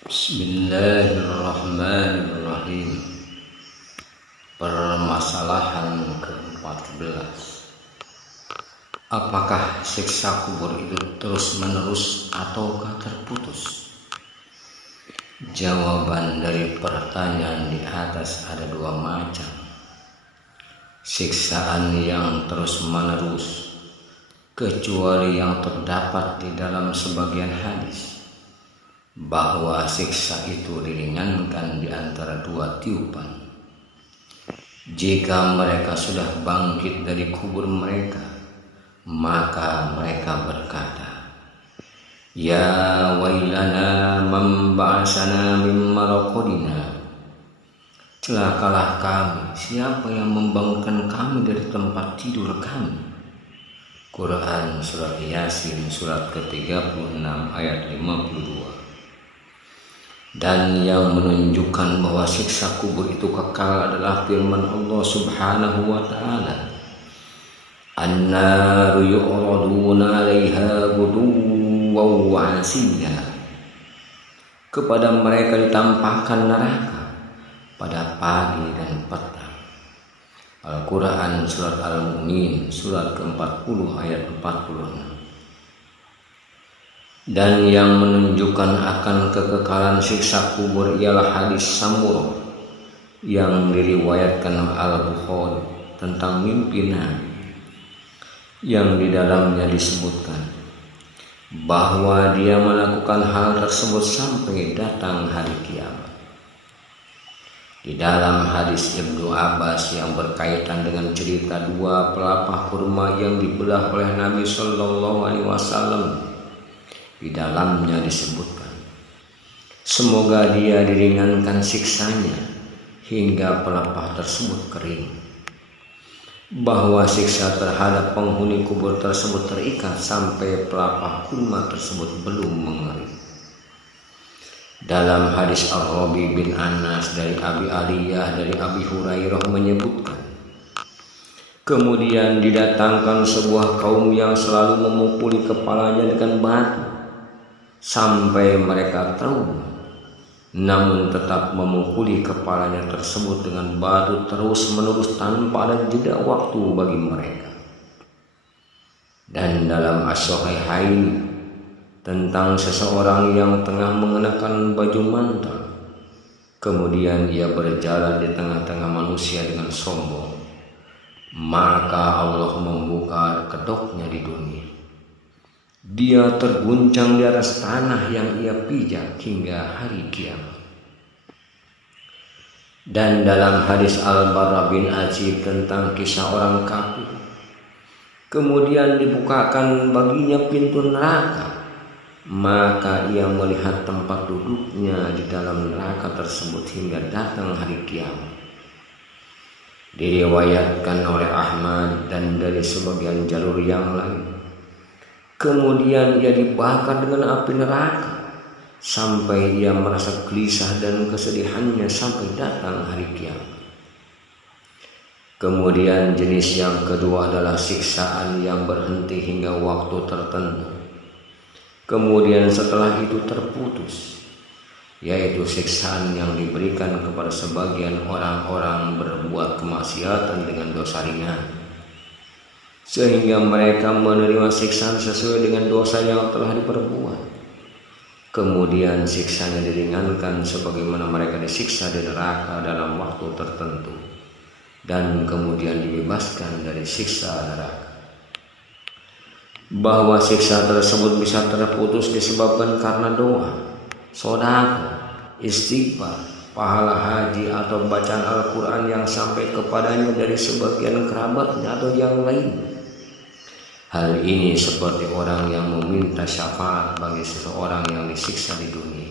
Bismillahirrahmanirrahim. Permasalahan ke-14. Apakah siksa kubur itu terus menerus ataukah terputus? Jawaban dari pertanyaan di atas ada dua macam. Siksaan yang terus menerus, kecuali yang terdapat di dalam sebagian hadis bahwa siksa itu diringankan di antara dua tiupan. Jika mereka sudah bangkit dari kubur mereka, maka mereka berkata, "Ya wailana man ba'asana min marqadina." Celakalah kami, siapa yang membangunkan kami dari tempat tidur kami. Quran Surat Yasin surat ke-36 ayat 52. Dan yang menunjukkan bahwa siksa kubur itu kekal adalah firman Allah Subhanahu wa ta'ala, "An-naru yu'raduna 'alaiha ghuduwwan wa 'ashiyya." Kepada mereka ditampakkan neraka pada pagi dan petang. Al-Quran Surat Al-Mu'min surat ke-40 ayat 46. Dan yang menunjukkan akan kekekalan siksa kubur ialah hadis Samurah yang diriwayatkan Al-Bukhari tentang mimpi Nabi, yang di dalamnya disebutkan bahwa dia melakukan hal tersebut sampai datang hari kiamat. Di dalam hadis Ibnu Abbas yang berkaitan dengan cerita dua pelepah kurma yang dibelah oleh Nabi Shallallahu Alaihi Wasallam, di dalamnya disebutkan, semoga dia diringankan siksanya hingga pelepah tersebut kering, bahwa siksa terhadap penghuni kubur tersebut terikat sampai pelepah kurma tersebut belum mengering. Dalam hadis Ar-Rabi bin Anas dari Abi Aliyah dari Abi Hurairah menyebutkan, kemudian didatangkan sebuah kaum yang selalu memukuli kepalanya dengan batu sampai mereka trauma, namun tetap memukuli kepalanya tersebut dengan batu terus menerus tanpa ada jeda waktu bagi mereka. Dan dalam As-Sahihain tentang seseorang yang tengah mengenakan baju mantel, kemudian ia berjalan di tengah-tengah manusia dengan sombong, maka Allah membuka kedoknya di dunia. Dia terguncang di atas tanah yang ia pijak hingga hari kiamat. Dan dalam hadis Al-Bara bin Azib tentang kisah orang kafir, kemudian dibukakan baginya pintu neraka, maka ia melihat tempat duduknya di dalam neraka tersebut hingga datang hari kiamat. Diriwayatkan oleh Ahmad dan dari sebagian jalur yang lain. Kemudian ia dibakar dengan api neraka sampai ia merasa gelisah dan kesedihannya sampai datang hari kiamat. Kemudian jenis yang kedua adalah siksaan yang berhenti hingga waktu tertentu, kemudian setelah itu terputus, yaitu siksaan yang diberikan kepada sebagian orang-orang berbuat kemaksiatan dengan dosa ringan, sehingga mereka menerima siksaan sesuai dengan dosa yang telah diperbuat. Kemudian siksanya diringankan sebagaimana mereka disiksa di neraka dalam waktu tertentu, dan kemudian dibebaskan dari siksa neraka. Bahwa siksa tersebut bisa terputus disebabkan karena doa, sedekah, istighfar, pahala haji atau bacaan Al-Quran yang sampai kepadanya dari sebagian kerabatnya atau yang lain. Hal ini seperti orang yang meminta syafaat bagi seseorang yang disiksa di dunia,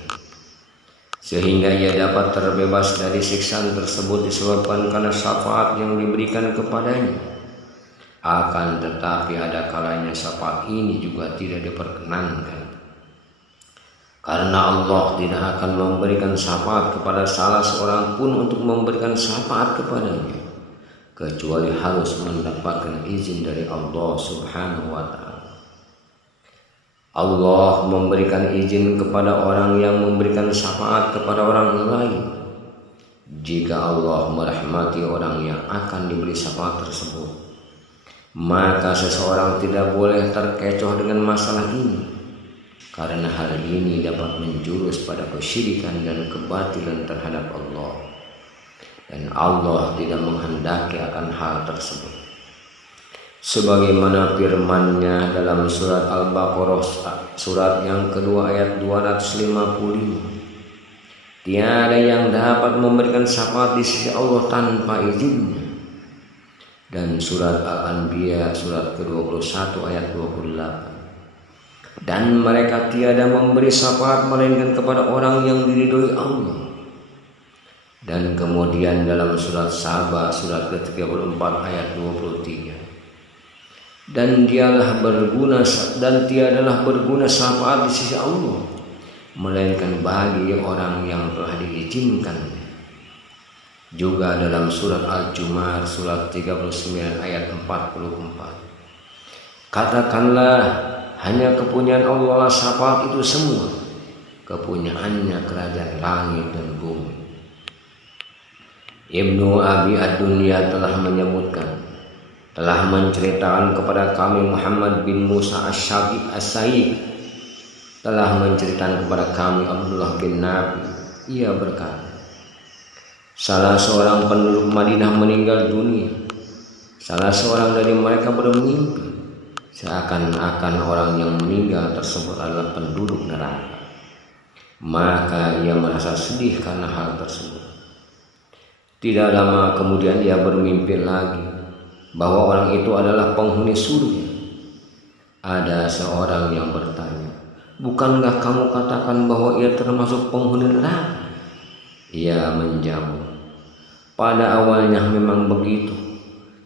sehingga ia dapat terbebas dari siksaan tersebut disebabkan karena syafaat yang diberikan kepadanya. Akan tetapi ada kalanya syafaat ini juga tidak diperkenankan, karena Allah tidak akan memberikan syafaat kepada salah seorang pun untuk memberikan syafaat kepadanya, kecuali harus mendapatkan izin dari Allah Subhanahu wa ta'ala. Allah memberikan izin kepada orang yang memberikan syafaat kepada orang lain. Jika Allah merahmati orang yang akan diberi syafaat tersebut, maka seseorang tidak boleh terkecoh dengan masalah ini, karena hal ini dapat menjurus pada kesyirikan dan kebatilan terhadap Allah, dan Allah tidak menghendaki akan hal tersebut. Sebagaimana firman-Nya dalam surat Al-Baqarah surat yang kedua ayat 255, tiada yang dapat memberikan syafaat di sisi Allah tanpa izinnya. Dan surat Al-Anbiya surat ke-21 ayat 28, dan mereka tiada memberi syafaat melainkan kepada orang yang diridhoi Allah. Dan kemudian dalam surat Saba surat ke-34 ayat 23, dan tiadalah berguna syafaat di sisi Allah melainkan bagi orang yang telah diizinkan. Juga dalam surat Al-Jum'ah surat 39 ayat 44, katakanlah hanya kepunyaan Allah lah syafaat itu semua, kepunyaannya kerajaan langit dan bumi. Ibnu Abi Ad-Dunya telah menceritakan kepada kami Muhammad bin Musa As-Sa'id telah menceritakan kepada kami Abdullah bin Nabi. Ia berkata, salah seorang penduduk Madinah meninggal dunia. Salah seorang dari mereka bermimpi seakan-akan orang yang meninggal tersebut adalah penduduk neraka. Maka ia merasa sedih karena hal tersebut. Tidak lama kemudian ia bermimpi lagi bahwa orang itu adalah penghuni surga. Ada seorang yang bertanya, bukankah kamu katakan bahwa ia termasuk penghuni neraka? Ia menjawab, pada awalnya memang begitu,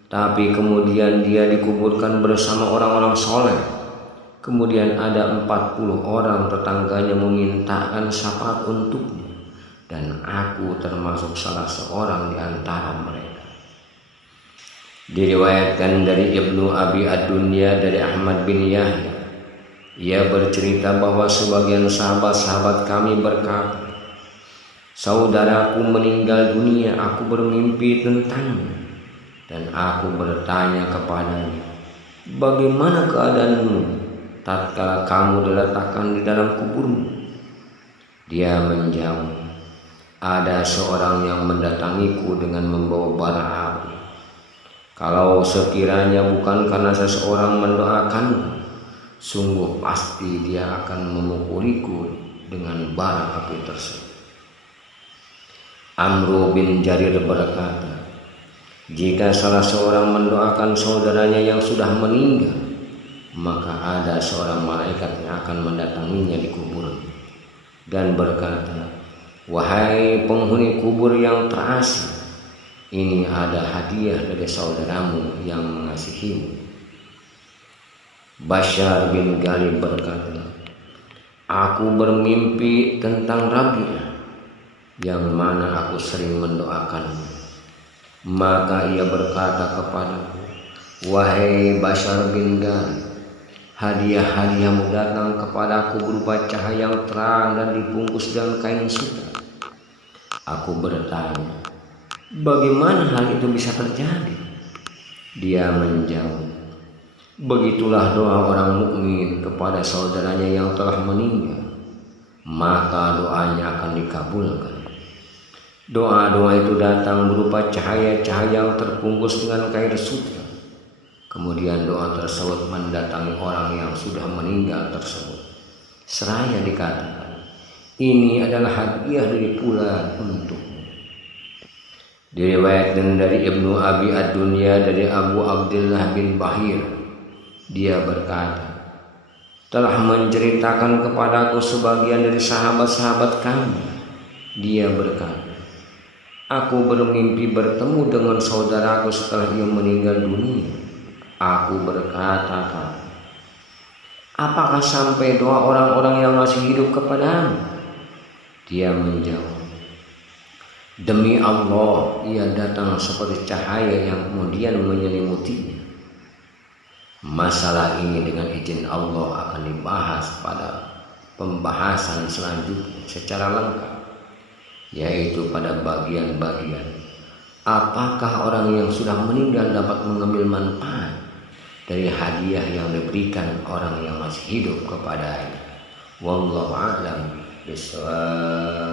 tapi kemudian dia dikuburkan bersama orang-orang soleh. Kemudian ada 40 orang tetangganya memintakan syafaat untuknya, dan aku termasuk salah seorang di antara mereka. Diriwayatkan dari Ibnu Abi Ad-Dunya dari Ahmad bin Yahya, ia bercerita bahwa sebagian sahabat-sahabat kami berkata, saudaraku meninggal dunia, aku bermimpi tentangnya, dan aku bertanya kepadanya, bagaimana keadaanmu tatkala kamu diletakkan di dalam kuburmu? Dia menjawab, ada seorang yang mendatangiku dengan membawa bara api. Kalau sekiranya bukan karena seseorang mendoakanku, sungguh pasti dia akan memukuliku dengan bara api tersebut. Amru bin Jarir berkata, jika salah seorang mendoakan saudaranya yang sudah meninggal, maka ada seorang malaikat yang akan mendatanginya di kuburnya dan berkata, wahai penghuni kubur yang terasing, ini ada hadiah dari saudaramu yang mengasihimu. Bashar bin Ghalib berkata, aku bermimpi tentang Rabi'ah yang mana aku sering mendoakannya. Maka ia berkata kepadaku, wahai Bashar bin Ghalib, hadiah-hadiahmu datang kepadaku berupa cahaya yang terang dan dibungkus dengan kain sutra. Aku bertanya, bagaimana hal itu bisa terjadi? Dia menjawab, begitulah doa orang mukmin kepada saudaranya yang telah meninggal, maka doanya akan dikabulkan. Doa-doa itu datang berupa cahaya-cahaya yang terbungkus dengan kain sutra. Kemudian doa tersebut mendatangi orang yang sudah meninggal tersebut, seraya dikatakan, ini adalah hadiah dari fulan untukmu. Diriwayatkan dari Ibnu Abi Ad-Dunya dari Abu Abdullah bin Bahir, dia berkata, telah menceritakan kepadaku sebagian dari sahabat-sahabat kami. Dia berkata, aku bermimpi bertemu dengan saudaraku setelah ia meninggal dunia. Aku berkata, apakah sampai doa orang-orang yang masih hidup kepadamu? Dia menjawab, demi Allah, ia datang seperti cahaya yang kemudian menyelimutinya. Masalah ini dengan izin Allah akan dibahas pada pembahasan selanjutnya secara lengkap, yaitu pada bagian-bagian apakah orang yang sudah meninggal dapat mengambil manfaat dari hadiah yang diberikan orang yang masih hidup kepadanya. Wallahu a'lam bishawab.